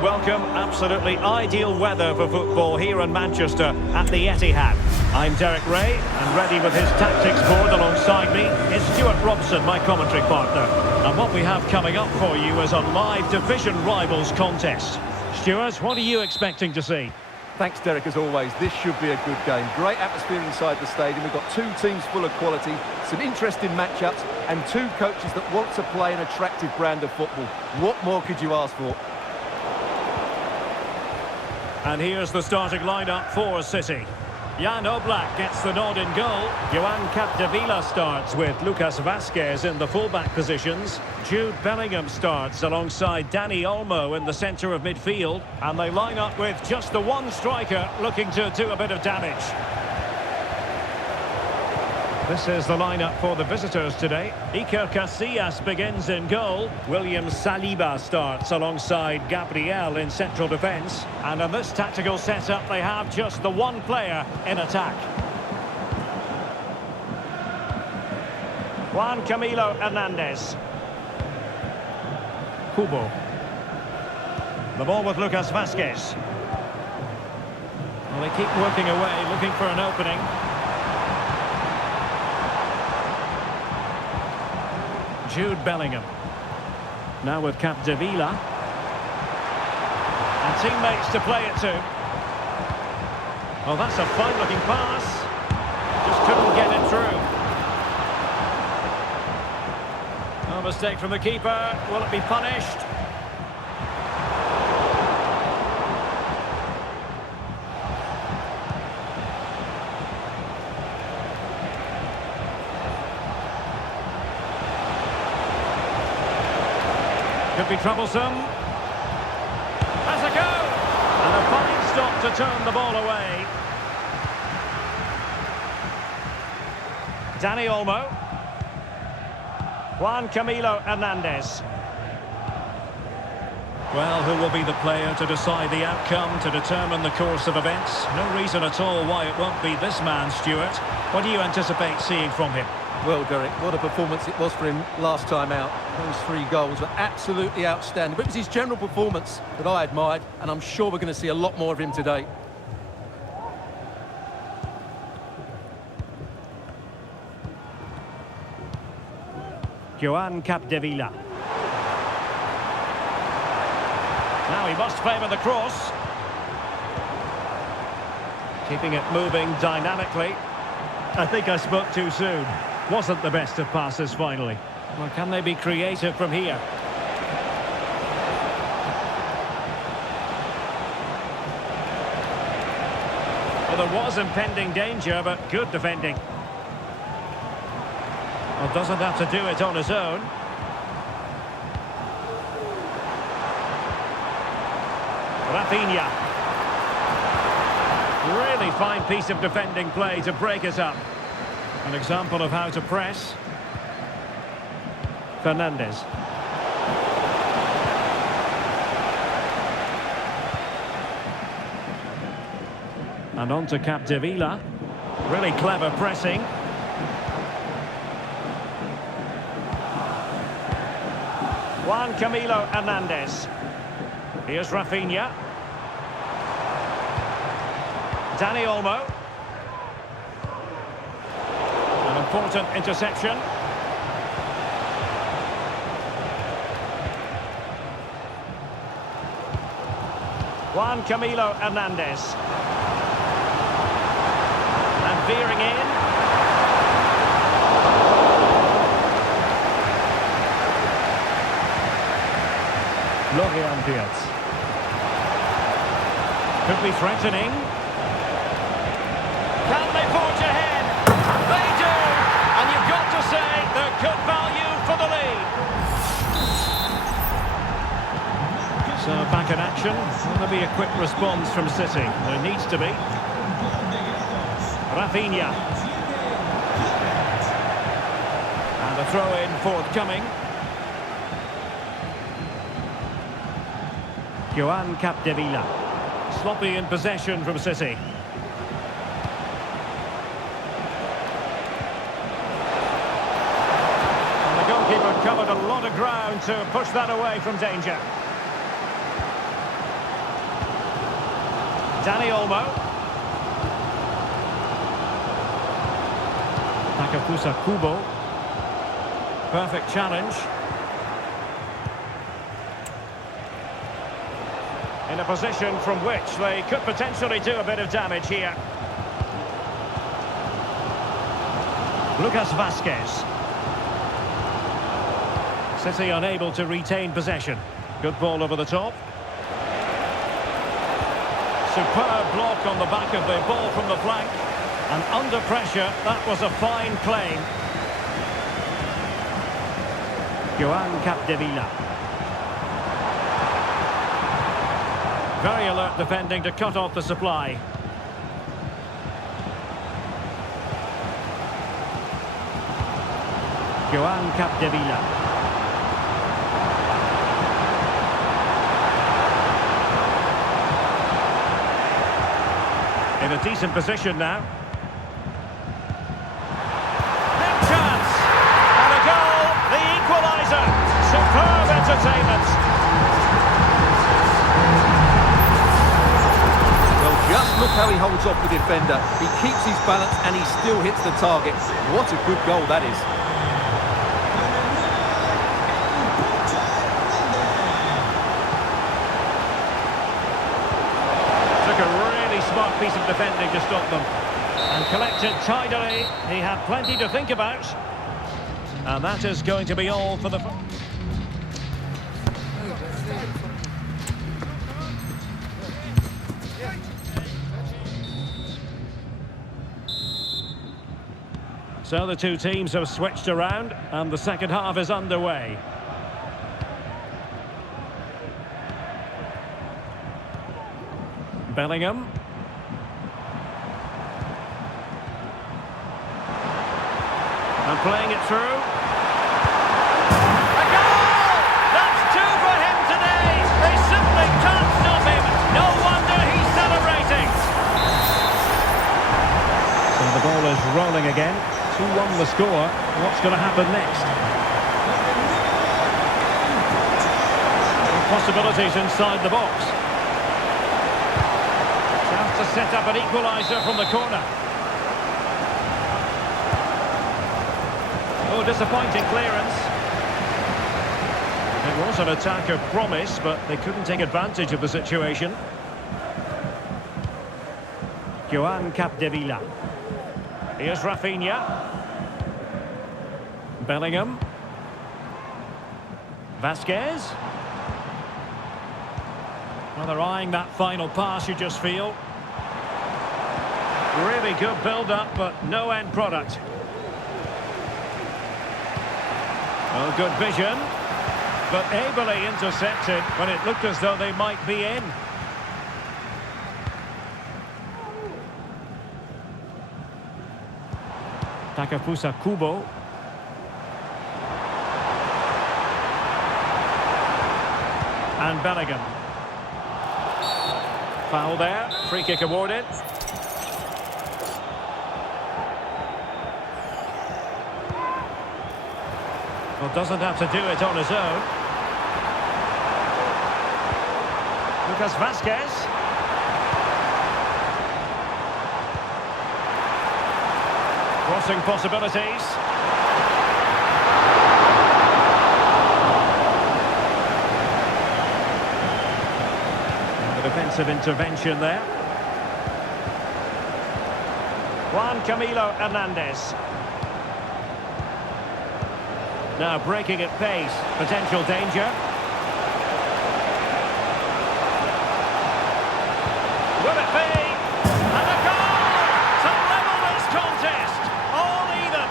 and welcome. Absolutely ideal weather for football here in Manchester at the Etihad. I'm Derek Ray, and ready with his tactics board alongside me is Stuart Robson, my commentary partner. And what we have coming up for you is a live division rivals contest. Stuart, what are you expecting to see? Thanks, Derek, as always. This should be a good game. Great atmosphere inside the stadium. We've got two teams full of quality, some interesting matchups, and two coaches that want to play an attractive brand of football. What more could you ask for? And here's the starting lineup for City. Jan Oblak gets the nod in goal. Joan Capdevila starts with Lucas Vazquez in the fullback positions. Jude Bellingham starts alongside Dani Olmo in the centre of midfield. And they line up with just the one striker looking to do a bit of damage. This is the lineup for the visitors today. Iker Casillas begins in goal. William Saliba starts alongside Gabriel in central defence. And in this tactical setup, they have just the one player in attack. Juan Camilo Hernandez. Kubo. The ball with Lucas Vazquez. Well, they keep working away, looking for an opening. Jude Bellingham. Now with Capdevila. And teammates to play it to. Oh, that's a fine-looking pass. Just couldn't get it through. No mistake from the keeper. Will it be punished? Could be troublesome. Has a go! And a fine stop to turn the ball away. Dani Olmo. Juan Camilo Hernandez. Well, who will be the player to decide the outcome, to determine the course of events? No reason at all why it won't be this man, Stuart. What do you anticipate seeing from him? Well, Derek, what a performance it was for him last time out. Those 3 goals were absolutely outstanding. But it was his general performance that I admired, and I'm sure we're going to see a lot more of him today. Joan Capdevila. Now he must favour the cross. Keeping it moving dynamically. I think I spoke too soon. Wasn't the best of passes finally. Well, can they be creative from here? Well, there was impending danger, but good defending. Well, doesn't have to do it on his own. Rafinha. Really fine piece of defending play to break it up. An example of how to press. Fernandez. And on to Capdevila. Really clever pressing. Juan Camilo Hernandez. Here's Rafinha. Dani Olmo. Important interception. Juan Camilo Hernandez. And veering in. Florian Wirtz. Could be threatening. Can they forge ahead? They do! And you've got to say they're good value for the lead. So back in action. Will there be a quick response from City? There needs to be. Rafinha. And the throw-in forthcoming. Joan Capdevila. Sloppy in possession from City. Goalkeeper covered a lot of ground to push that away from danger. Danny Olmo. Takafusa Kubo. Perfect challenge. In a position from which they could potentially do a bit of damage here. Lucas Vazquez. City unable to retain possession. Good ball over the top. Superb block on the back of the ball from the flank. And under pressure, that was a fine claim. Joan Capdevila. Very alert defending to cut off the supply. Joan Capdevila. In a decent position now. Big chance! And a goal! The equaliser! Superb entertainment! Just look how he holds off the defender. He keeps his balance and he still hits the target. What a good goal that is. Took a really smart piece of defending to stop them. And collected tidily. He had plenty to think about. And that is going to be all for the... So the two teams have switched around and the second half is underway. Bellingham. And playing it through. A goal! That's two for him today! They simply can't stop him! No wonder he's celebrating! So the ball is rolling again. 2-1 the score. What's going to happen next? Possibilities inside the box. Chance to set up an equaliser from the corner. Oh, disappointing clearance. It was an attack of promise, but they couldn't take advantage of the situation. Joan Capdevila. Here's Rafinha. Bellingham. Vazquez. Well, they're eyeing that final pass, you just feel. Really good build-up, but no end product. Well, good vision, but ably intercepted when it looked as though they might be in. Takafusa Kubo. And Bellingham. Foul there, free kick awarded. Well, doesn't have to do it on his own. Lucas Vazquez. Crossing possibilities. And the defensive intervention there. Juan Camilo Hernandez. Now breaking at pace, potential danger. Will it be? And a goal to level this contest. All even.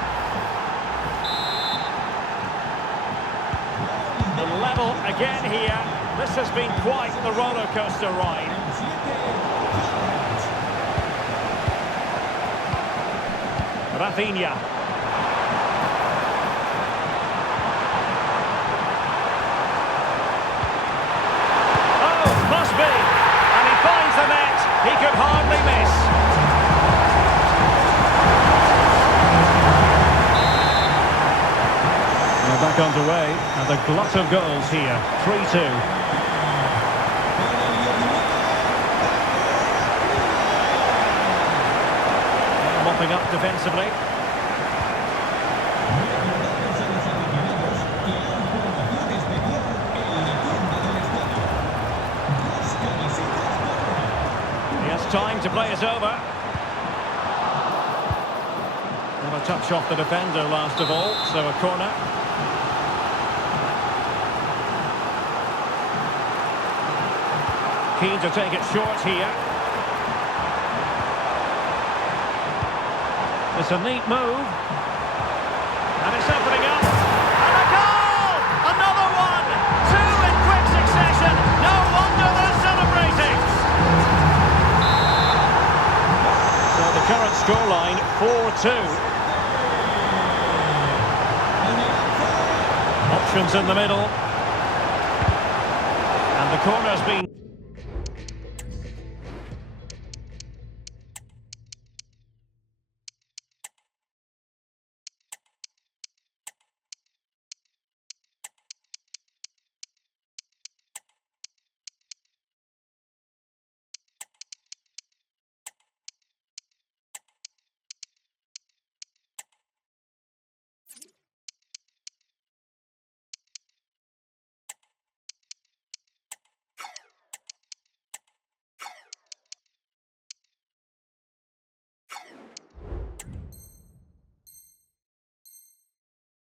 The level again here. This has been quite the roller coaster ride. Rafinha. He could hardly miss. We're back underway, and a glut of goals here. 3-2. Mopping up defensively. He has time to play it over. Have a touch off the defender last of all, so a corner. Keen to take it short here. It's a neat move. And it's opening up. And a goal! Another one! Two in quick succession. No wonder they're celebrating. So the current scoreline, 4-2. Options in the middle. And the corner's been...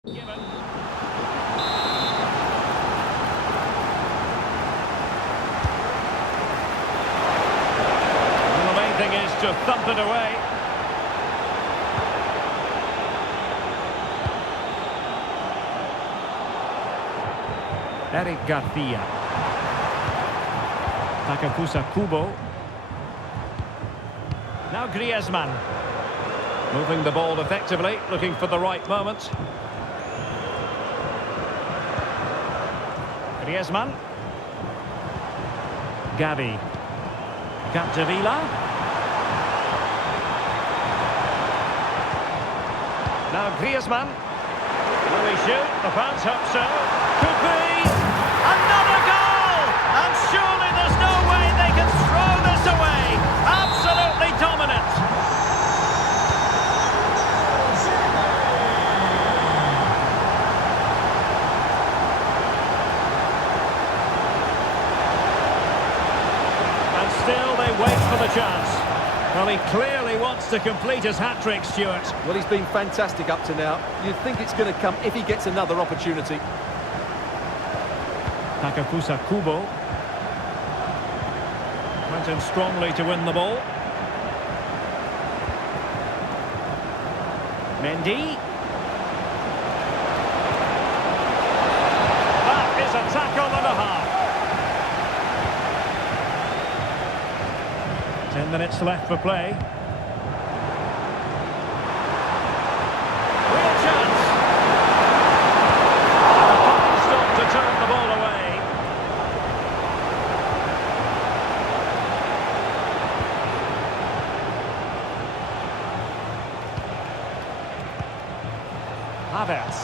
given. And the main thing is to thump it away. Eric Garcia. Takafusa Kubo. Now Griezmann. Moving the ball effectively, looking for the right moment. Griezmann. Gavi. Capdevila. Now Griezmann. Will he shoot? The fans hope so. Could be. Another goal! And surely there's no way they can throw this away. Absolutely dominant. Still, they wait for the chance. Well, he clearly wants to complete his hat-trick, Stuart. Well, he's been fantastic up to now. You'd think it's going to come if he gets another opportunity. Takafusa Kubo. Went in strongly to win the ball. Mendy. That is a tackle and a half. 10 minutes left for play. Real chance. And a fine stop to turn the ball away. Havertz.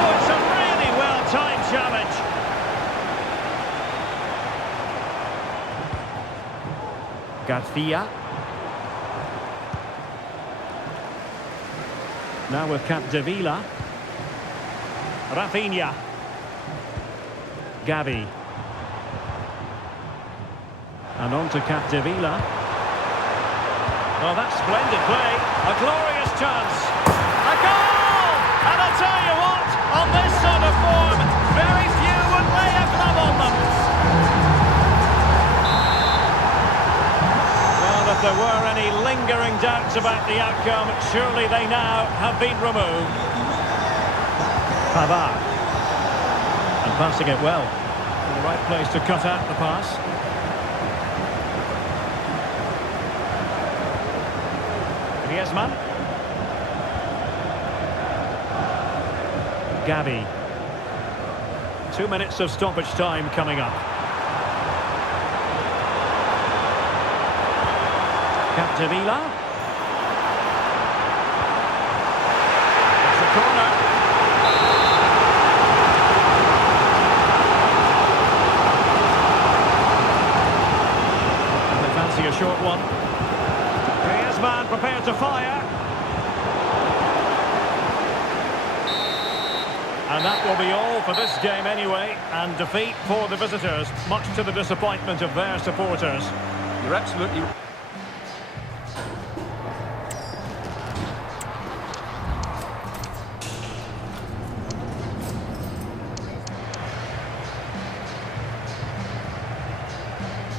Oh, it's a really well-timed challenge. Garcia. Now with Capdevila. Rafinha. Gavi. And on to Capdevila. Oh, that's splendid play. A glorious chance. A goal! And I'll tell you what, on this sort of form, very few would lay a glove on them. If there were any lingering doubts about the outcome, surely they now have been removed. Pavard. And passing it well. In the right place to cut out the pass. Griezmann. Gavi. 2 minutes of stoppage time coming up. Capdevila. It's a corner. And they fancy a short one. And that will be all for this game anyway. And defeat for the visitors, much to the disappointment of their supporters. You're absolutely